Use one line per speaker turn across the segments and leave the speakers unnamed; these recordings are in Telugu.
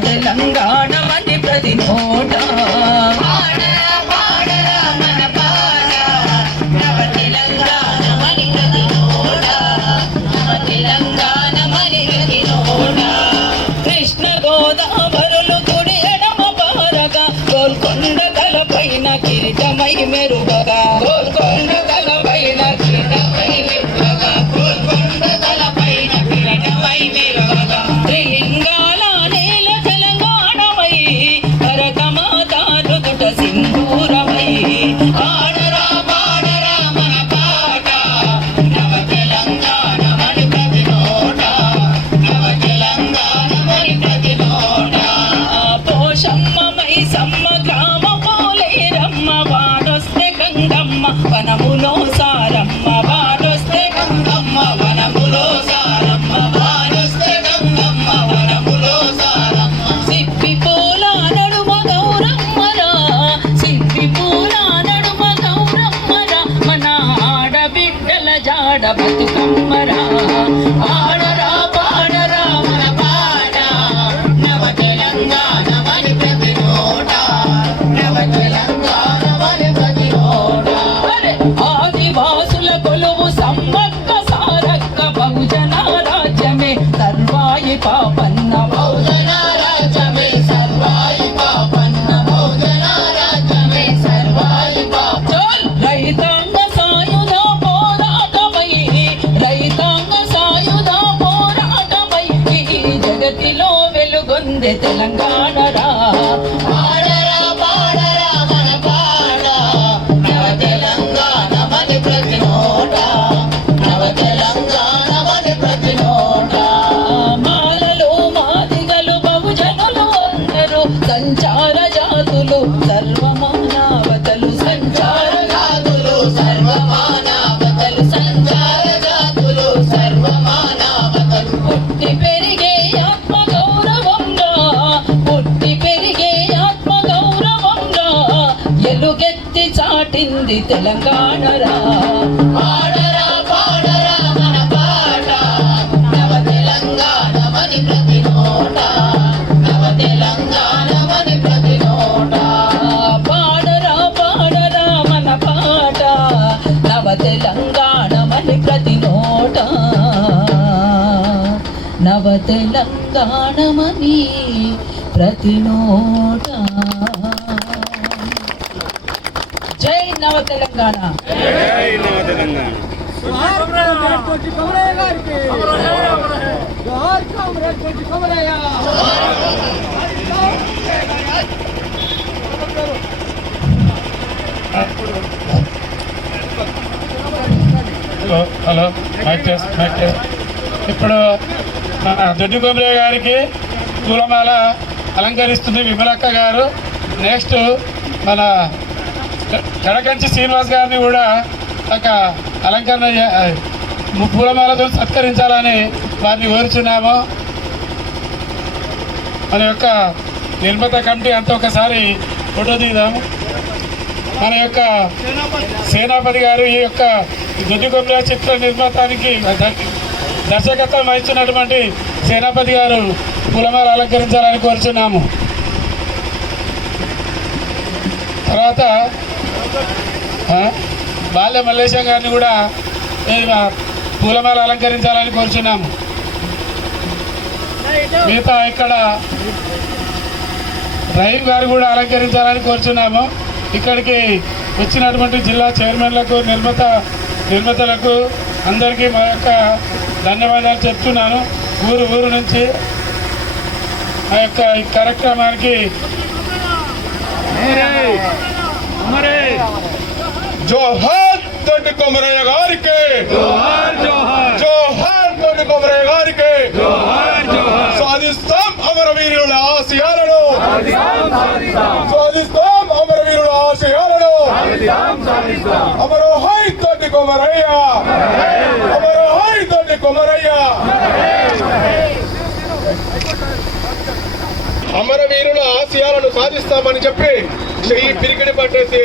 తెలంగాణ మని ప్రతి నోట. కృష్ణ గోదావరులు కుడి ఎడమ పారగా గోల్కొండ తలపైన కిరీటమై మెరుగగా ఆడబిడ్డల జాడ బతుకమ్మరా. ఆడరా పాడరా మన పాడ నవ తెలంగాణ మని ప్రతి నోట నవ తెలంగాణ ప్రతి నోట ఆదివాసుల కొలువు సమ్మక్క సారక్క బహుజన రాజ్యమే. సర్వాయి ఎలుగెత్తి చాటింది తెలంగాణ రా పాడరా పాడరా మన పాట. నవ తెలంగాణ మని ప్రతి నోట నవ తెలంగాణ మని ప్రతి నోట పాడరా పాడరా మన పాట నవ తెలంగాణ మని ప్రతి నోట నవ తెలంగాణ మని ప్రతి నోట జై నవ Telangana.
Hello hello mic test mic test ఇప్పుడు మన దొడ్డి కొమరయ్య గారికి పూలమాల అలంకరిస్తుంది విమలక్క గారు. నెక్స్ట్ మన కడకంచి శ్రీనివాస్ గారిని కూడా ఒక అలంకరణ పూలమాలతో సత్కరించాలని వారిని కోరుచున్నాము. మన యొక్క నిర్మాత కమిటీ అంతా ఒకసారి ఫోటో దిగుదాము. మన యొక్క సేనాపతి గారు ఈ యొక్క దొడ్డి చిత్ర నిర్మాతానికి దర్శకత్వం వహిస్తున్నటువంటి సేనాపతి గారు పూలమాల అలంకరించాలని కోరుచున్నాము. తర్వాత బాల్య మల్లేశం గారిని కూడా పూలమాల అలంకరించాలని కోరుచున్నాము. మిగతా ఇక్కడ రహీం గారు కూడా అలంకరించాలని కోరుచున్నాము. ఇక్కడికి వచ్చినటువంటి జిల్లా చైర్మన్లకు నిర్మాత నిర్మాతలకు అందరికీ మా యొక్క ధన్యవాదాలు చెప్తున్నాను. ఊరు ఊరు నుంచి ఆ యొక్క ఈ కార్యక్రమానికి
జోహార్ దొడ్డి కొమరయ్య గారికి జోహార్ దొడ్డి కొమరయ్య గారికి సాధిస్తాం అమరవీరుల ఆశయాలను సాధిస్తాం అమరవీరుల ఆశయాలను అమరోహై దొడ్డి కొమరయ్య అమరోహై దొడ్డి కొమరయ్య అమరవీరుల ఆశయాలను సాధిస్తామని చెప్పి చెయ్యి పిరికిడి పట్టేసి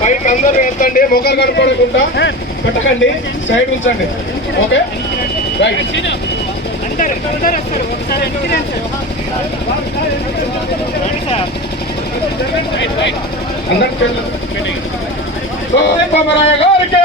పైకి అందరూ వెళ్తండి ముఖం కనపడకుండా పెట్టకండి సైడ్ ఉంచండి. ఓకే? రైట్ కొమరయ్య గారికి.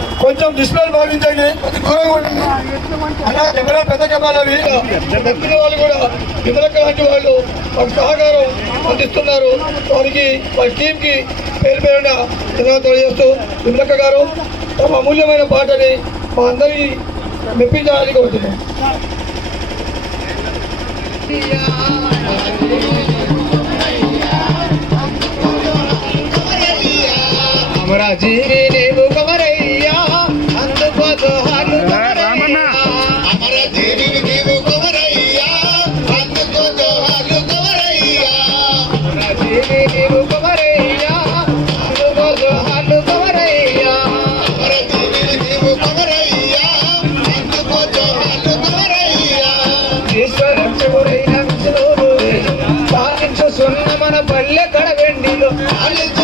అది దూరంగా ఉండండి. అలా కెమెరా పెద్ద కెమెరావి చెప్పిన వాళ్ళు కూడా ఇంద్రక్క లాంటి వాళ్ళు మాకు సహకారం అందిస్తున్నారు వారికి వారి టీంకి పేరు పేరున ధన్యవాదాలు తెలియజేస్తూ ఇంద్రక్క గారు తమ అమూల్యమైన పాటని మా అందరి మెప్పించాలని కోరుతున్నాం అమరజీవి Hay